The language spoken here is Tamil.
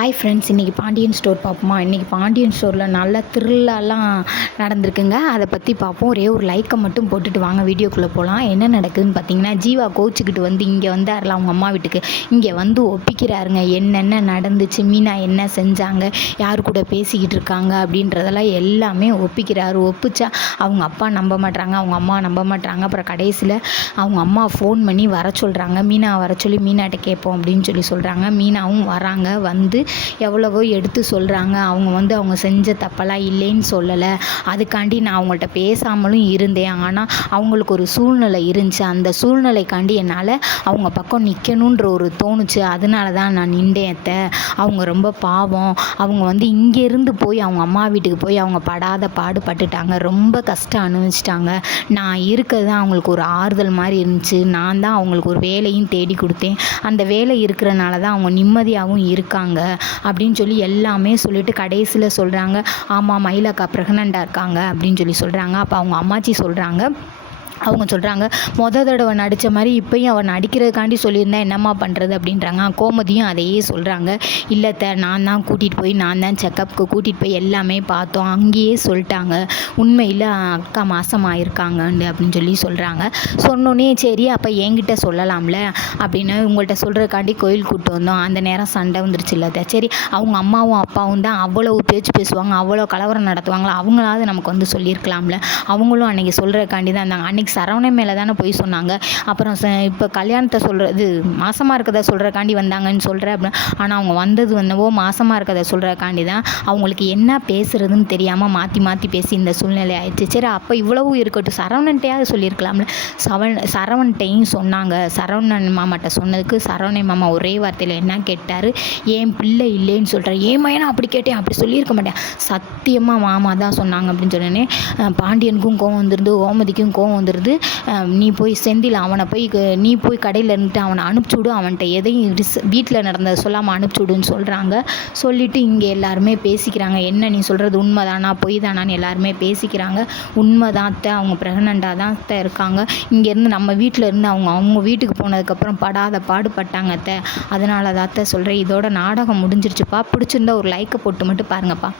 ஹாய் ஃப்ரெண்ட்ஸ், இன்றைக்கி பாண்டியன் ஸ்டோர் பார்ப்போமா? இன்றைக்கி பாண்டியன் ஸ்டோரில் நல்ல த்ரில்லாலாம் நடந்திருக்குங்க. அதை பற்றி பார்ப்போம். ஒரே ஒரு லைக்கை மட்டும் போட்டுட்டு வாங்க வீடியோக்குள்ளே போகலாம். என்ன நடக்குதுன்னு பார்த்தீங்கன்னா, ஜீவா கோச்சிக்கிட்டு வந்து இங்கே வந்தார்ல அவங்க அம்மா வீட்டுக்கு. இங்கே வந்து ஒப்பிக்கிறாருங்க. என்னென்ன நடந்துச்சு, மீனா என்ன செஞ்சாங்க, யார் கூட பேசிக்கிட்டு இருக்காங்க அப்படின்றதெல்லாம் எல்லாமே ஒப்பிக்கிறாரு. ஒப்பிச்சா அவங்க அப்பா நம்ப மாட்டாங்க, அவங்க அம்மா நம்ப மாட்டாங்க. அப்புறம் கடைசியில் அவங்க அம்மா ஃபோன் பண்ணி வர சொல்கிறாங்க. மீனா வர சொல்லி மீனாட்ட கேட்போம் அப்படின்னு சொல்கிறாங்க. மீனாவும் வராங்க. வந்து எவ்வளவோ எடுத்து சொல்கிறாங்க. அவங்க செஞ்ச தப்பெல்லாம் இல்லைன்னு சொல்லலை. அதுக்காண்டி நான் அவங்கள்ட்ட பேசாமலும் இருந்தேன். ஆனால் அவங்களுக்கு ஒரு சூழ்நிலை இருந்துச்சு. அந்த சூழ்நிலைக்காண்டி என்னால் அவங்க பக்கம் நிற்கணுன்ற ஒரு தோணுச்சு. அதனால தான் நான் நின்றேன் அத்தை. அவங்க ரொம்ப பாவம். அவங்க இங்கேருந்து போய் அவங்க அம்மா வீட்டுக்கு போய் அவங்க படாத பாடுபட்டுட்டாங்க. ரொம்ப கஷ்டம் அனுபவிச்சிட்டாங்க. நான் இருக்கிறது தான் அவங்களுக்கு ஒரு ஆறுதல் மாதிரி இருந்துச்சு. நான் தான் அவங்களுக்கு ஒரு வேலையும் தேடி கொடுத்தேன். அந்த வேலை இருக்கிறனால தான் அவங்க நிம்மதியாகவும் இருக்காங்க அப்படின்னு சொல்லி எல்லாமே சொல்லிட்டு கடைசியில் சொல்கிறாங்க, ஆமாம் மயிலக்கா ப்ரெக்னெண்ட்டாக இருக்காங்க அப்படின்னு சொல்கிறாங்க. அப்போ அவங்க அம்மாச்சி சொல்கிறாங்க, அவங்க சொல்கிறாங்க, தடவை நடித்த மாதிரி இப்போயும் அவன் நடிக்கிறதுக்காண்டி சொல்லியிருந்தா என்னம்மா பண்ணுறது அப்படின்றாங்க. கோமதியும் அதையே சொல்கிறாங்க. இல்லைத்த, நான் தான் செக்கப்புக்கு கூட்டிகிட்டு போய் எல்லாமே பார்த்தோம். அங்கேயே சொல்லிட்டாங்க உண்மையில் அக்கா மாசமாக இருக்காங்கன்னு அப்படின்னு சொல்கிறாங்க. சொன்னோன்னே சரி அப்போ என்கிட்ட சொல்லலாம்ல அப்படின்னு உங்கள்கிட்ட சொல்கிறதுக்காண்டி கோயில் கூப்பிட்டு வந்தோம். அந்த நேரம் சண்டை வந்துருச்சு இல்லைத்த. சரி அவங்க அம்மாவும் அப்பாவும் தான் அவ்வளோ பேச்சு பேசுவாங்க, அவ்வளோ கலவரம் நடத்துவாங்களா, அவங்களாவது நமக்கு சொல்லியிருக்கலாம்ல. அவங்களும் அன்றைக்கி சொல்கிறதுக்காண்டி தான் இருந்தாங்க. அன்றைக்கி சரவணன் மேலே தானே போய் சொன்னாங்க. அப்புறம் இப்போ கல்யாணத்தை சொல்கிறது மாசமாக இருக்கிறத சொல்கிறக்காண்டி வந்தாங்கன்னு சொல்கிறேன் அப்படின்னு. ஆனால் அவங்க வந்தது என்னவோ மாசமாக இருக்கிறத சொல்கிறக்காண்டி தான். அவங்களுக்கு என்ன பேசுகிறதுன்னு தெரியாமல் மாற்றி மாற்றி பேசி இந்த சூழ்நிலை ஆயிடுச்சு. சரி அப்போ இவ்வளவும் இருக்கட்டும், சரவணன்ட்டையாவது சொல்லியிருக்கலாம்ல. சரவண்ட்டையும் சொன்னாங்க. சரவணன் மாமாட்ட சொன்னதுக்கு சரவணன் மாமா ஒரே வார்த்தையில் என்ன கேட்டார், ஏன் பிள்ளை இல்லைன்னு சொல்கிறார். ஏமா ஏன்னா அப்படி கேட்டேன், அப்படி சொல்லியிருக்க மாட்டேன், சத்தியமாக மாமா தான் சொன்னாங்க அப்படின்னு சொன்னேன்னே பாண்டியனுக்கும் கோவம் வந்துருந்து, கோமதிக்கும் கோவம் வந்துருது. நீ போய் செந்தில் நீ போய் கடையில் இருந்துட்டு அவனை அனுப்பிச்சி விடு, அவன்கிட்ட எதையும் வீட்டில் நடந்ததை சொல்லாமல் அனுப்பிச்சி விடுன்னு சொல்கிறாங்க. சொல்லிவிட்டு இங்கே எல்லாருமே பேசிக்கிறாங்க. என்ன நீ சொல்கிறது உண்மைதானா பொய் தானான்னு எல்லாருமே பேசிக்கிறாங்க. உண்மைதான் அத்தை, அவங்க ப்ரெக்னெண்ட்டாக தான் அத்தை இருக்காங்க. இங்கேருந்து நம்ம வீட்டில் இருந்து அவங்க வீட்டுக்கு போனதுக்கப்புறம் படாத பாடுபட்டாங்க அத்தை. அதனால தான் அத்தை சொல்கிறேன். இதோட நாடகம் முடிஞ்சிருச்சுப்பா. பிடிச்சிருந்தா ஒரு லைக்கை போட்டு மட்டும் பாருங்கப்பா.